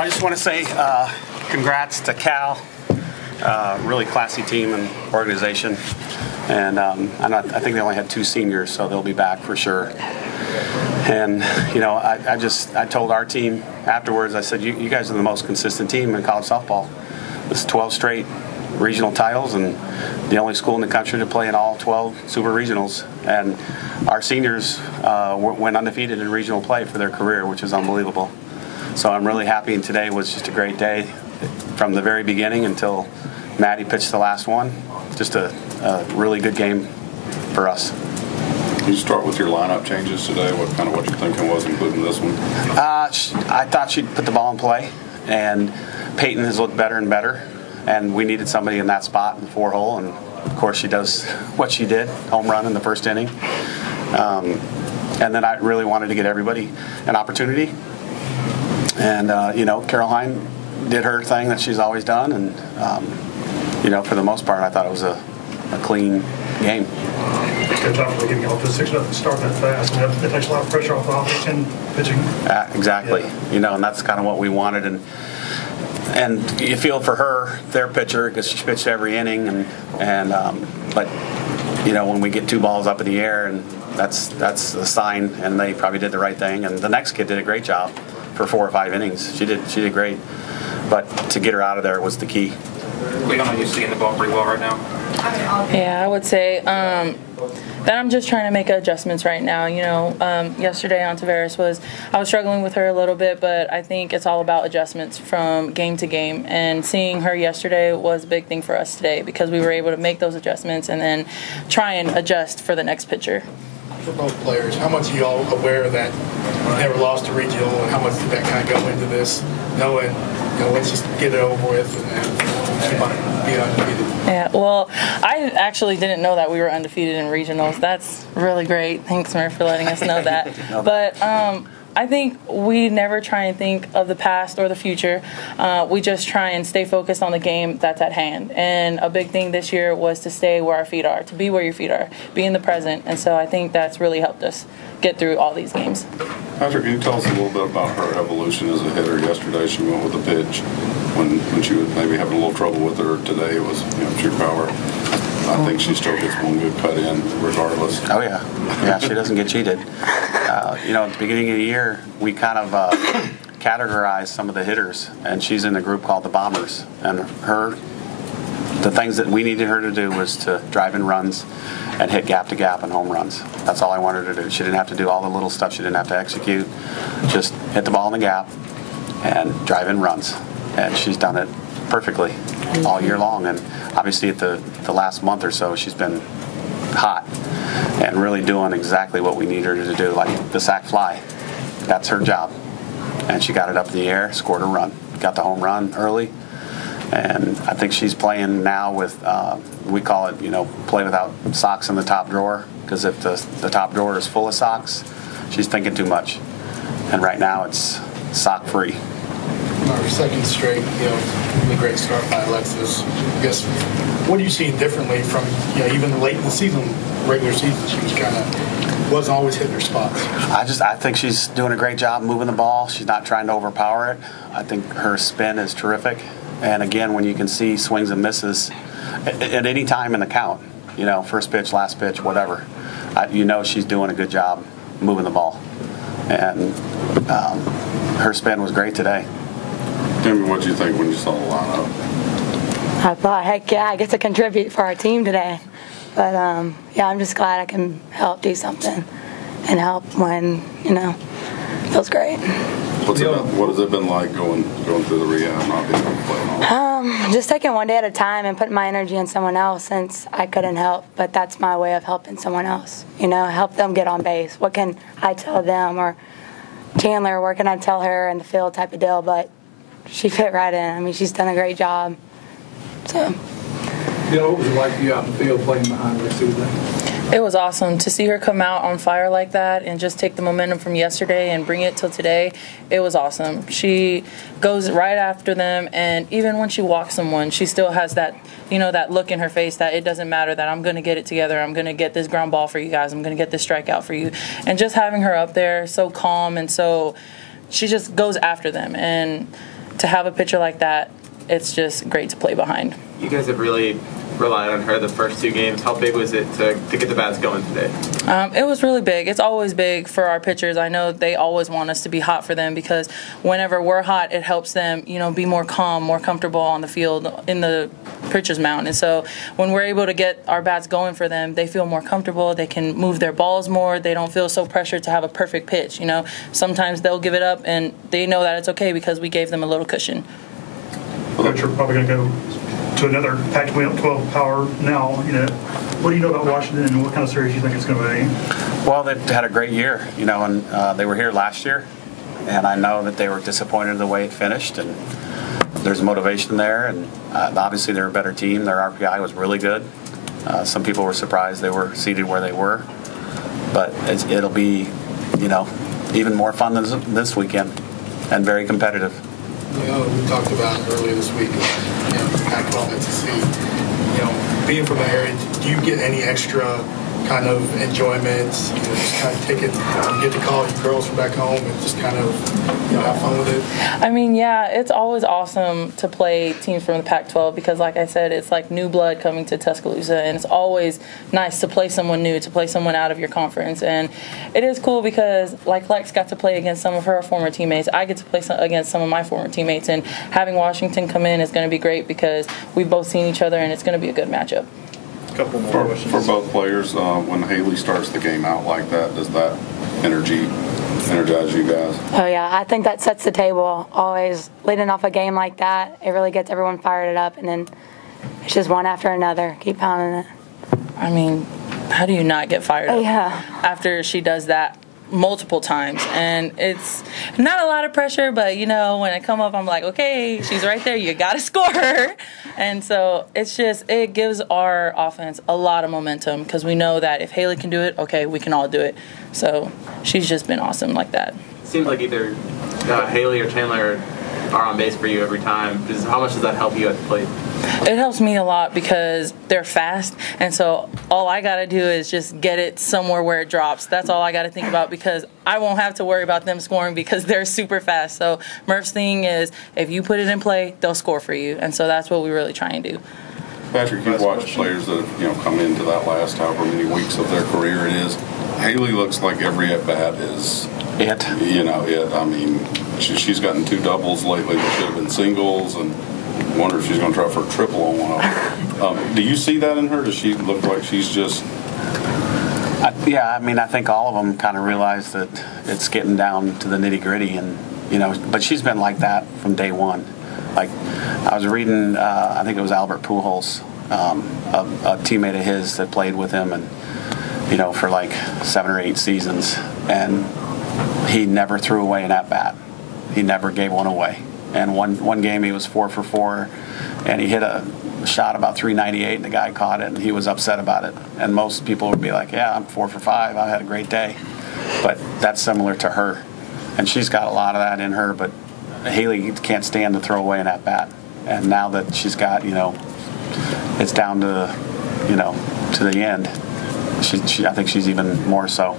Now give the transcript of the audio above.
I just want to say congrats to Cal. Really classy team and organization. And I think they only had 2 seniors, so they'll be back for sure. And, you know, I told our team afterwards, I said, you guys are the most consistent team in college softball. It's 12 straight regional titles and the only school in the country to play in all 12 Super Regionals. And our seniors went undefeated in regional play for their career, which is unbelievable. So I'm really happy, and today was just a great day from the very beginning until Maddie pitched the last one. Just a really good game for us. Can you start with your lineup changes today? What your thinking was, including this one? I thought she'd put the ball in play, and Peyton has looked better and better, and we needed somebody in that spot in the 4-hole, and of course she does what she did, home run in the first inning. And then I really wanted to get everybody an opportunity. And, you know, Caroline did her thing that she's always done, and, you know, for the most part, I thought it was a clean game. Good job for getting off to 6-0 starting that fast. And it takes a lot of pressure off the offense and pitching. Exactly. Yeah. You know, and that's kind of what we wanted. And you feel for her, their pitcher, because she pitched every inning. But, you know, when we get 2 balls up in the air, and that's a sign, and they probably did the right thing. And the next kid did a great job for 4 or 5 innings. She did great. But to get her out of there was the key. Leona, you seeing the ball pretty well right now? Yeah, I would say that I'm just trying to make adjustments right now. You know, yesterday on Tavares I was struggling with her a little bit, but I think it's all about adjustments from game to game. And seeing her yesterday was a big thing for us today because we were able to make those adjustments and then try and adjust for the next pitcher. For both players, how much are you all aware that you never lost a regional, and how much did that kind of go into this, knowing, you know, let's just get it over with and keep on being undefeated? Yeah, well, I actually didn't know that we were undefeated in regionals. That's really great. Thanks, Murph, for letting us know that. But I think we never try and think of the past or the future. We just try and stay focused on the game that's at hand. And a big thing this year was to stay where our feet are, to be where your feet are, be in the present. And so I think that's really helped us get through all these games. Patrick, can you tell us a little bit about her evolution as a hitter? Yesterday she went with a pitch when she was maybe having a little trouble with her. Today it was, you know, true power. I think she still gets one good cut in regardless. Oh, yeah. Yeah, she doesn't get cheated. You know, at the beginning of the year, we kind of categorized some of the hitters, and she's in a group called the Bombers. And the things that we needed her to do was to drive in runs and hit gap to gap and home runs. That's all I wanted her to do. She didn't have to do all the little stuff she didn't have to execute. Just hit the ball in the gap and drive in runs. And she's done it perfectly all year long. And obviously at the last month or so, she's been hot and really doing exactly what we need her to do, like the sac fly. That's her job. And she got it up in the air, scored a run, got the home run early. And I think she's playing now with, we call it, you know, play without socks in the top drawer, because if the top drawer is full of socks, she's thinking too much. And right now it's sock free. Our second straight, you know, really great start by Alexis. I guess, what do you see differently from, you know, even late in the season, regular season, she was wasn't always hitting her spots? I think she's doing a great job moving the ball. She's not trying to overpower it. I think her spin is terrific. And again, when you can see swings and misses at any time in the count, you know, first pitch, last pitch, whatever, you know she's doing a good job moving the ball. And her spin was great today. Demi, what did you think when you saw the lineup? I thought, heck yeah, I get to contribute for our team today. But, yeah, I'm just glad I can help do something and help when, you know, it feels great. What has it been like going through the rehab, not being able to play at all? Just taking one day at a time and putting my energy in someone else since I couldn't help. But that's my way of helping someone else, you know, help them get on base. What can I tell them? Or Chandler, where can I tell her in the field type of deal? But she fit right in. I mean, she's done a great job. So. Yeah, what was it like for you out in the field playing behind her Tuesday? It was awesome to see her come out on fire like that and just take the momentum from yesterday and bring it till today. It was awesome. She goes right after them, and even when she walks someone, she still has that, you know, that look in her face that it doesn't matter, that I'm going to get it together. I'm going to get this ground ball for you guys. I'm going to get this strikeout for you. And just having her up there so calm and so she just goes after them. And to have a pitcher like that, it's just great to play behind. You guys have really relied on her the first 2 games. How big was it to get the bats going today? It was really big. It's always big for our pitchers. I know they always want us to be hot for them because whenever we're hot, it helps them, be more calm, more comfortable on the field in the pitcher's mound. And so when we're able to get our bats going for them, they feel more comfortable. They can move their balls more. They don't feel so pressured to have a perfect pitch. Sometimes they'll give it up, and they know that it's okay because we gave them a little cushion. Coach, you're probably going to go to another Pac-12 power now. What do you know about Washington, and what kind of series do you think it's going to be? Well, they've had a great year, and they were here last year, and I know that they were disappointed the way it finished, and there's motivation there, and obviously they're a better team. Their RPI was really good. Some people were surprised they were seated where they were, but it'll be, even more fun than this weekend, and very competitive. We talked about earlier this week, Pac-12 SEC. Being from the area, do you get any extra kind of enjoyment? Just kind of take it, get to call your girls from back home and just kind of, have fun with it? Yeah, it's always awesome to play teams from the Pac-12 because, like I said, it's like new blood coming to Tuscaloosa, and it's always nice to play someone new, to play someone out of your conference. And it is cool because, like Lex got to play against some of her former teammates, I get to play against some of my former teammates, and having Washington come in is going to be great because we've both seen each other, and it's going to be a good matchup. Couple more questions. For both players, when Haley starts the game out like that, does that energize you guys? Oh, yeah. I think that sets the table. Always leading off a game like that, it really gets everyone fired up, and then it's just one after another. Keep pounding it. How do you not get fired up after she does that multiple times? And it's not a lot of pressure, but when I come up, I'm like, okay, she's right there, you gotta score her. And so it gives our offense a lot of momentum because we know that if Haley can do it, okay, we can all do it. So she's just been awesome like that. Seems like either Haley or Chandler are on base for you every time. How much does that help you at the plate? It helps me a lot because they're fast, and so all I got to do is just get it somewhere where it drops. That's all I got to think about because I won't have to worry about them scoring because they're super fast. So Murph's thing is if you put it in play, they'll score for you, and so that's what we really try and do. Patrick, you've watched players that have come into that last however many weeks of their career it is. Haley looks like every at-bat is it. She's gotten 2 doubles lately that should have been singles, and wonder if she's going to try for a triple on one of them. Do you see that in her? Does she look like she's just... I think all of them kind of realize that it's getting down to the nitty-gritty, and but she's been like that from day one. Like, I was reading, I think it was Albert Pujols, a teammate of his that played with him, and for like 7 or 8 seasons, and he never threw away an at-bat. He never gave one away. And one game he was 4 for 4, and he hit a shot about 398, and the guy caught it, and he was upset about it. And most people would be like, yeah, I'm 4 for 5, I had a great day. But that's similar to her. And she's got a lot of that in her, but Haley can't stand to throw away an at-bat. And now that she's got, it's down to, to the end, I think she's even more so.